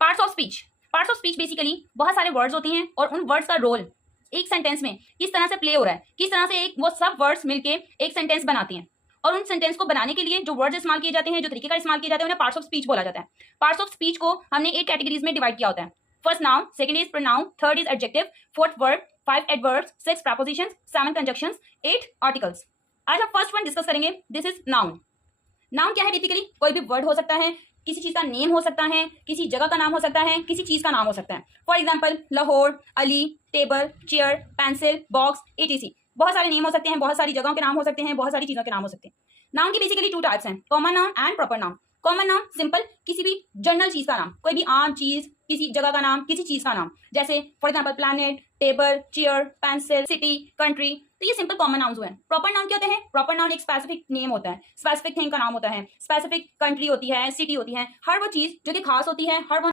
Parts of speech. Parts of speech basically बहुत सारे words होते हैं और उन वर्ड्स का रोल एक सेंटेंस में किस तरह से प्ले हो रहा है, किस तरह से एक वो सब वर्ड्स मिलके एक सेंटेंस बनाते हैं। और उन सेंटेंस को बनाने के लिए जो वर्ड्स इस्तेमाल किए जाते हैं, जो तरीके का इस्तेमाल किए जाते हैं, उन्हें पार्ट्स ऑफ स्पीच बोला जाता है। पार्ट्स ऑफ स्पीच को हमने 8 कैटेगरीज में डिवाइड किया होता है। First noun, second is pronoun, third is adjective, fourth verb, 5 adverbs, 6 propositions, 7 conjunctions, 8 articles. आज हम फर्स्ट वन डिस्कस करेंगे, दिस इज नाउन। नाउन क्या है? बेसिकली कोई भी वर्ड हो सकता है, किसी चीज का नेम हो सकता है, किसी जगह का नाम हो सकता है, किसी चीज का नाम हो सकता है। For example Lahore, Ali, table, chair, pencil, box, ETC. बहुत सारे नेम हो सकते हैं, बहुत सारी जगहों के नाम हो सकते हैं, बहुत सारी चीजों के नाम हो सकते हैं। नाउन की बेसिकली 2 टाइप्स हैं, common noun and proper noun. Common noun simple, किसी भी जनरल चीज का नाम, कोई भी आम चीज, किसी जगह का नाम, किसी चीज का नाम, जैसे for example planet, table, chair, pencil, city, country. तो ये सिंपल कॉमन नाउन्स हुए। प्रॉपर नाउन क्या होते हैं? प्रॉपर नाउन एक स्पेसिफिक नेम होता है, स्पेसिफिक थिंग का नाम होता है, स्पेसिफिक कंट्री होती है, सिटी होती है, हर वो चीज जो कि खास होती है, हर वो